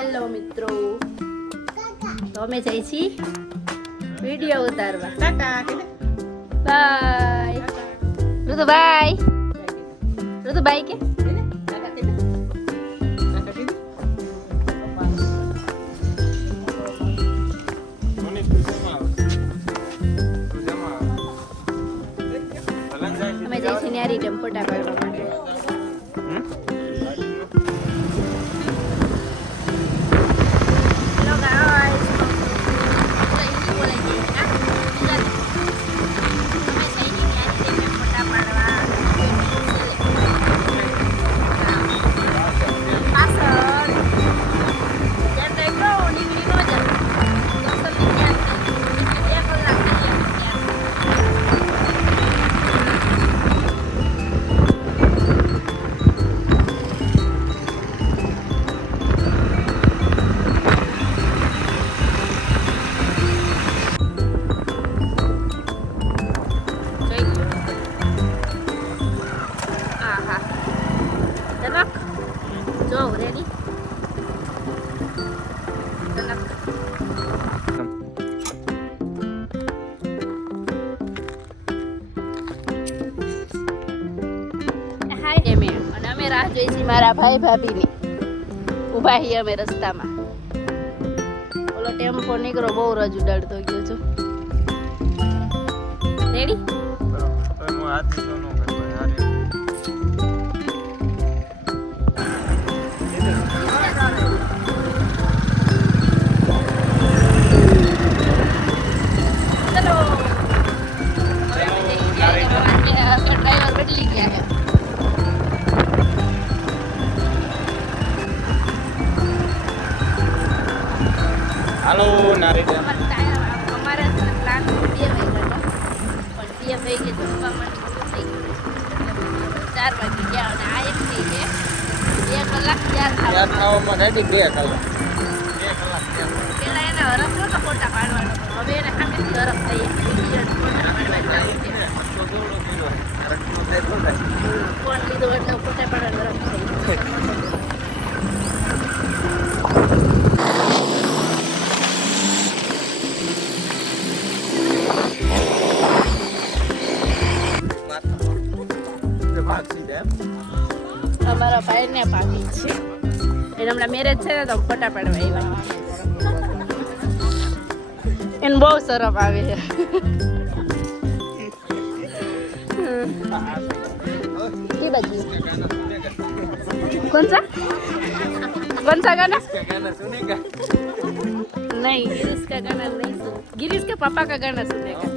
Hello મિત્રો, તો અમે જઈ છીએ વિડીયો ઉતારવા. બાય ઋતુભાઈ, ઋતુભાઈ કે અમે જઈ છીએ ન્યારી ડેમ ફોટા પાડવા માટે. જો રેડી હાય એમ અને અમે રાહ જોઈ છીએ મારા ભાઈ ભાભીની. ઊભા છીએ અમે રસ્તામાં. ઓલો ટેમ્પો નીકળો બહુ રજ ઉડાડતો ગયો છો. રેડી હાલો નારી ડેમ. અમારે પ્લાન 2 વાગ્યાનો પણ 2 વાગે જમવા માટે થઈ ગયું 4 વાગે ગયા અને આ એક થઈ છે 2 કલાક ત્યાં ખાવામાં રેડી 2 કલાક પેલા એના હરફ નતો ફોટા પાડવાનો, હવે એને સામેથી હરફ થઈ ફોટા પાડવા ફોન લીધો એટલે ફોટા પાડવાનો હરફ થઈ. અમારા ભાઈને પાકી છે એને હમણાં મેરેજ છે ને તો ફોટા પાડવા આવ્યા. એને બહુ સરસ આવે છે. की बाजी कौन सा गाना सुनेगा नहीं, गिरीश का गाना नहीं सुन. गिरीश के पापा का गाना सुनेगा.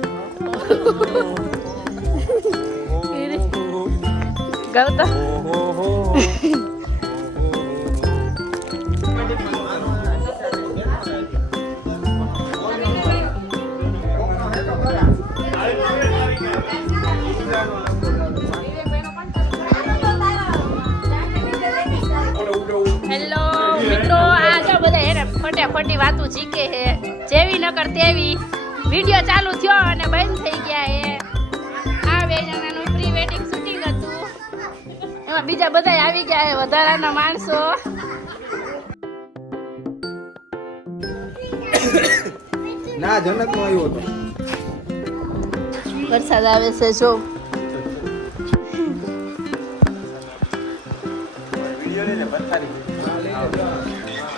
गाओ तो હેલો મિત્રો, આ જો બધા એને ખોટી વાતો શીખે છે. જેવી નકર તેવી વિડિયો ચાલુ થયો અને બંધ થઈ ગયા હે. આ 2 જણાનું પ્રી વેડિંગ શૂટિંગ હતું, એમાં બીજા બધા આવી ગયા હે વધારાના માણસો. ના જનક નો આવ્યો હતો. વરસાદ આવે છે જો.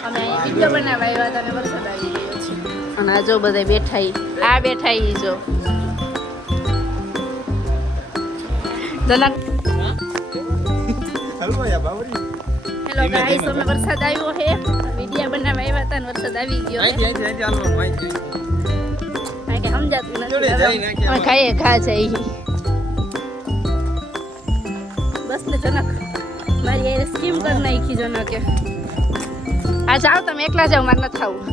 અમે વિડીયો બનાવવા આવ્યા હતા અને વરસાદ આવી ગયો છે. અને આ જો બધા બેઠા આ બેઠા જો જનક. હેલો ગાઈસ, અમે વરસાદ આવ્યો છે, વિડીયો બનાવવા આવ્યા હતા અને વરસાદ આવી ગયો છે. કે સમજાતું નથી. ખાઈએ ખા જાય બસ ને જનક. મારી એ સ્કીમ કરી નાખી જનકે. આ જાઓ તમે એકલા જાઓ, મારે નથી ખાવું.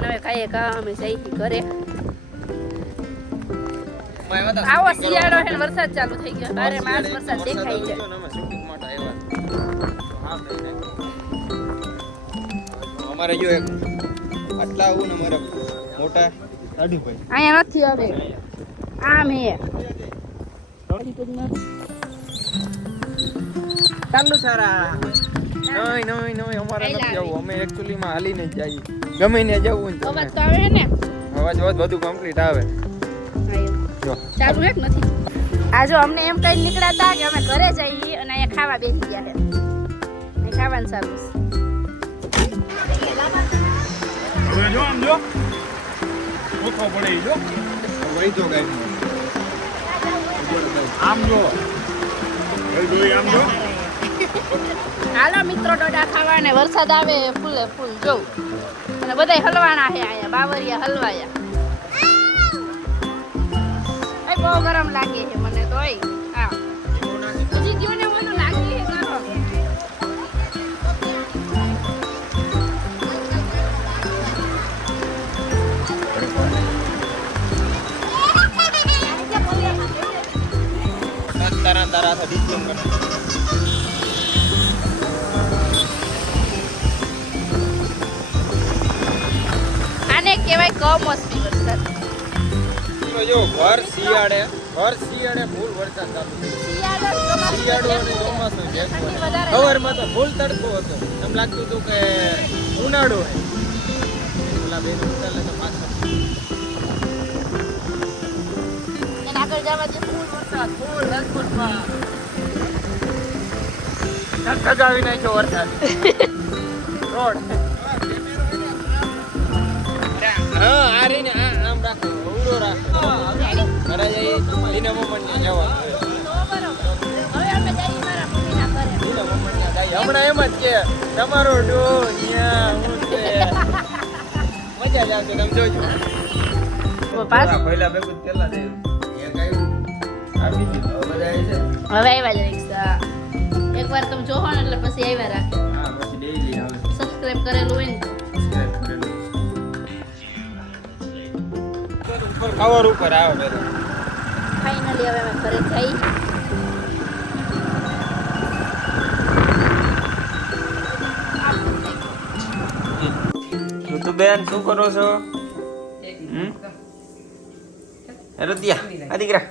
હવે ખાઈએ ખા અમે જઈ ઘરે. આવો શિયાળો છે ને વરસાદ ચાલુ થઈ ગયો. બારે માસ વરસાદ દેખાય છે. અમારે જો એક આટલા આવું ને મારા મોટા દાઢીભાઈ અહીંયા નથી હવે. આમ હે ચાલુ સારા નહીં અમારે નથી જવું અમે એકચ્યુઅલી માં હાલીને જ જઈએ ગમે ને જવું ને અવાજ તો આવે ને અવાજ બધું કમ્પ્લીટ આવે જો ચાલુ હે કે નથી આ જો અમને એમ કઈ નીકળ્યા હતા કે અમે ઘરે જઈએ અને અહીંયા ખાવા બેસી ગયા છે અહીં ખાવાનું ચાલુ છે જો આમ જો ઓછો પડે જો વહી જો ગાય આમ જો આમ જો હાલો મિત્રો ડોડા ખાવા અને વરસાદ આવે ફૂલે ફૂલ જોઉં અને બધાય હલવાના છે અહીંયા બાવરિયા હલવાયા એ બહુ ગરમ લાગે છે મને તો હા હજી ગયો ને મને લાગે છે ગરમ તારા ડીપ કરે આને કહેવાય કમોસમી વરસાદ જો ભર શિયાળે ફૂલ વરસાદ ચાલુ શિયાળો અને ચોમાસું છે સવારમાં તો ફૂલ તડકો હતો એમ લાગતું હતું કે ઉનાળો હે ઓલા બેન ઉતાલે તો પાછળ આગળ જવા દે ફૂલ વરસાદ ફૂલ રાજકોટમાં ટકાવી નાખ્યો વરસાદ રોડ હા આ રહીને આમ રાખો ઉડો રાખો ઘરે જઈએ લીના મમ્મણને જવાનું હવે અમે જઈએ મારા મમ્મીના ઘરે લીના મમ્મણને જાય હમણાં એમ જ કે તમારો ડો ન્યા હું છે મજા જ આવશે તમે જોજો પહેલા ભેગું પેલા દે એક આવ્યું આવી ગયું બધા આવી છે હવે આવ્યા જ રિક્ષા એકવાર તમે જોહો ને એટલે પછી આવ્યા રાખે હા પછી ડેઈલી આવે સબસ્ક્રાઇબ કરેલું હોય ને ઉપર કવર ઉપર આવે પેલા ફાઇનલી હવે અમે ઘરે જઈ તું બેન શું કરો છો રતિયા આ દીકરા